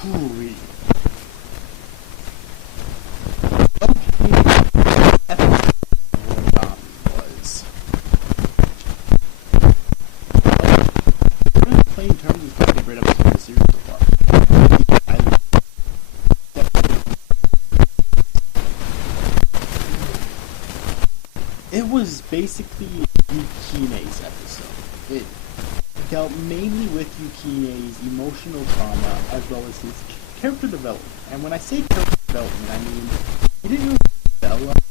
Hooey. Okay, episode Noragami was. Well, in plain terms, it's my favorite episode of the series so far. It was basically Yukine's episode. It dealt mainly with Yukine's emotional trauma as well as his character development. And when I say character development, I mean he didn't really develop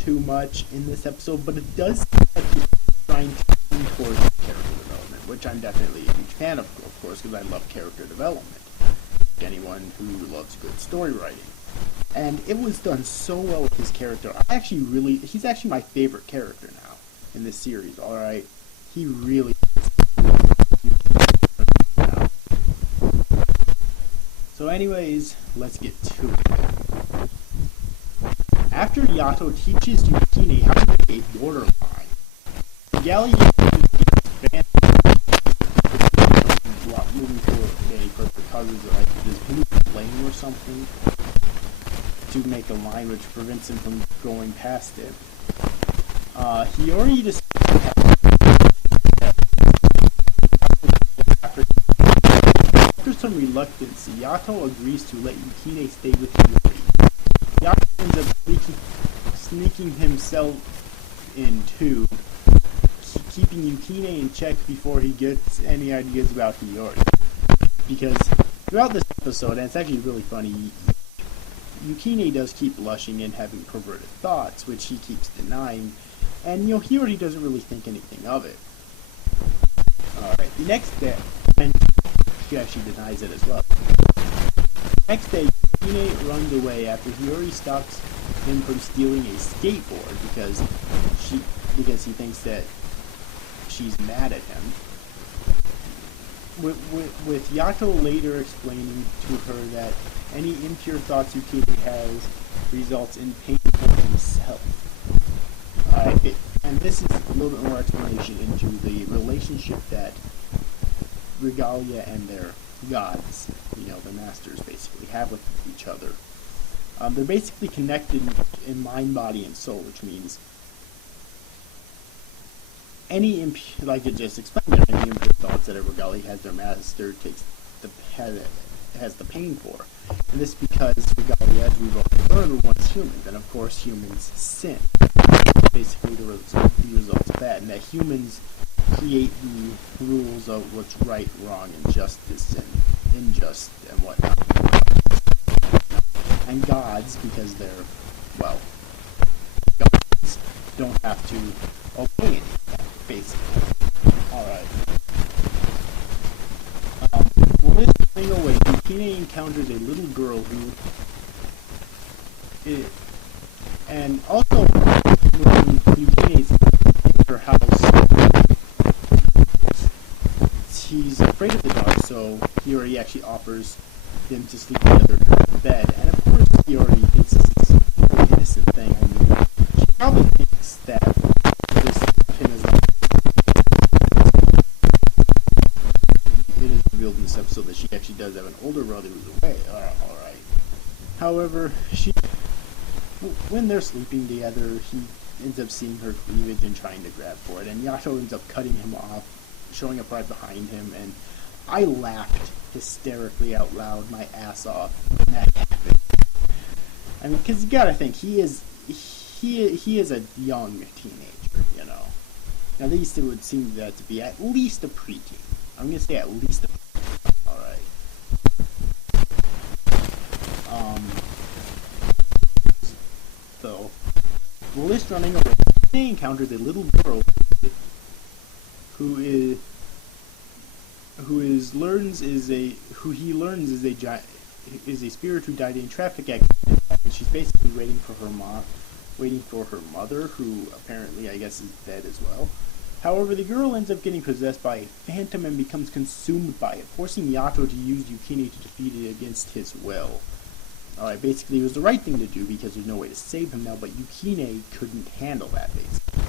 too much in this episode, but it does seem like he's trying to lean towards character development, which I'm definitely a huge fan of course, because I love character development. Anyone who loves good story writing. And it was done so well with his character. He's actually my favorite character now in this series, alright? He really is. So anyways, let's get to it. After Yato teaches Yukine how to make a borderline, Gali moving to a purple causes like this blue flame or something to make a line which prevents him from going past it. He already just after some reluctance, Yato agrees to let Yukine stay with Yuri. Yato ends up sneaking himself in too, keeping Yukine in check before he gets any ideas about Hiyori. Because throughout this episode, and it's actually really funny, Yukine does keep blushing and having perverted thoughts, which he keeps denying, and Hiyori doesn't really think anything of it. Alright, the next day, and she actually denies it as well. Next day, Yukine runs away after Hiyori stops him from stealing a skateboard because he thinks that she's mad at him. With Yato later explaining to her that any impure thoughts Yukine has results in pain for himself. And this is a little bit more explanation into the relationship that Regalia and their gods, the masters basically, have with each other. They're basically connected in mind, body, and soul, which means any like it just explained, any impure thoughts that a Regalia has, their master has the pain for. And this because Regalia, as we've already learned, were once humans, and of course humans sin. Basically the results of that, and that humans create the rules of what's right, wrong, and justice, and unjust, and whatnot. And gods, because they're, gods don't have to obey anything, basically. Alright. While running away, Yukine encounters a little girl and also when Yukine's in her house, he's afraid of the dark, so Hiyori actually offers them to sleep together in bed, and of course Hiyori thinks this is an innocent thing. I mean, she probably thinks that this him is like, it is revealed in this episode that she actually does have an older brother who's away. Alright. However, when they're sleeping together, he ends up seeing her cleavage and trying to grab for it, and Yato ends up cutting him off, showing up right behind him, and I laughed hysterically out loud my ass off when that happened. I mean, because you gotta think, he is a young teenager, At least it would seem that to be at least a preteen. I'm gonna say at least a preteen. Alright. So, while he's running away, he encounters a little girl who he learns is a spirit who died in a traffic accident, and she's basically waiting for her mother, who apparently I guess is dead as well. However, the girl ends up getting possessed by a phantom and becomes consumed by it, forcing Yato to use Yukine to defeat it against his will. Alright, basically it was the right thing to do because there's no way to save him now, but Yukine couldn't handle that, basically.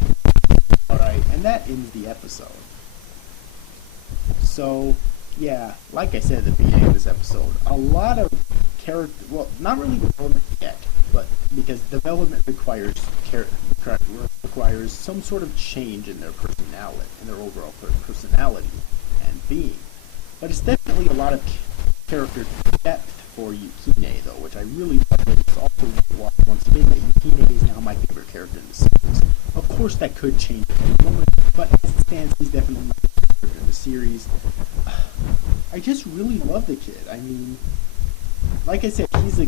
Alright, and that ends the episode. So, yeah, like I said at the beginning of this episode, a lot of character, well, not really development yet, but because development requires some sort of change in their personality, in their overall personality and being. But it's definitely a lot of character depth for Yukine, though, which I really love. And it's also why, once again, that Yukine is now my favorite character in the series. Of course, that could change at any moment, but as it stands, he's definitely my favorite character in the series. I just really love the kid. I mean, like I said, he's a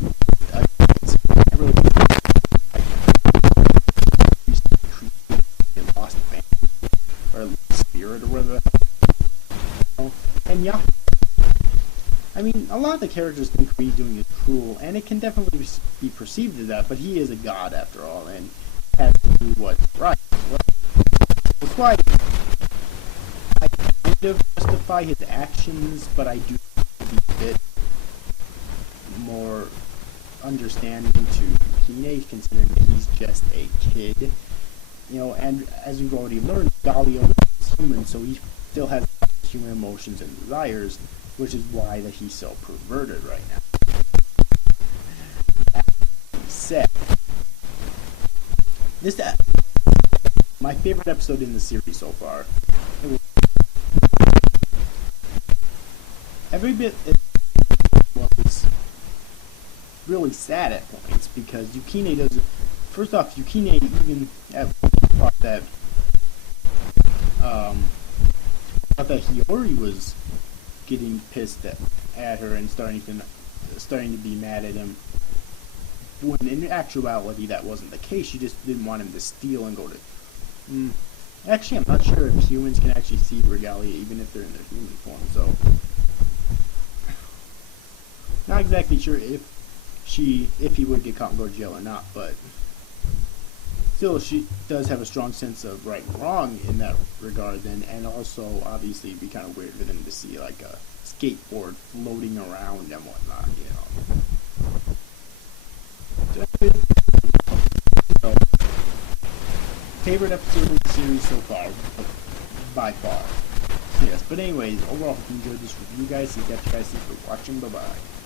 really lost family or lost spirit or whatever. And yeah, I mean, a lot of the characters think what he's doing is cruel, and it can definitely be perceived as that. But he is a god after all, and has to do what's right. That's why I kind of justify his actions, but I do be a bit more understanding to Kine, considering that he's just a kid. You know, and as we've already learned, Galio is human, so he still has human emotions and desires, which is why that he's so perverted right now. That being said, this my favorite episode in the series so far. It was every bit was really sad at points because Yukine does. First off, Yukine even thought that Hiyori was getting pissed at her and starting to be mad at him. When in actuality that wasn't the case. She just didn't want him to steal and go to. Actually, I'm not sure if humans can actually see regalia even if they're in their human form. So, not exactly sure if he would get caught and go to jail or not, but still, she does have a strong sense of right and wrong in that regard. Then, and also, obviously, it'd be kind of weird for them to see like a skateboard floating around and whatnot, you know. So, favorite episode of the series so far, by far. Yes, but anyways, overall, hope you enjoyed this review, guys. Thank you guys for watching. Bye bye.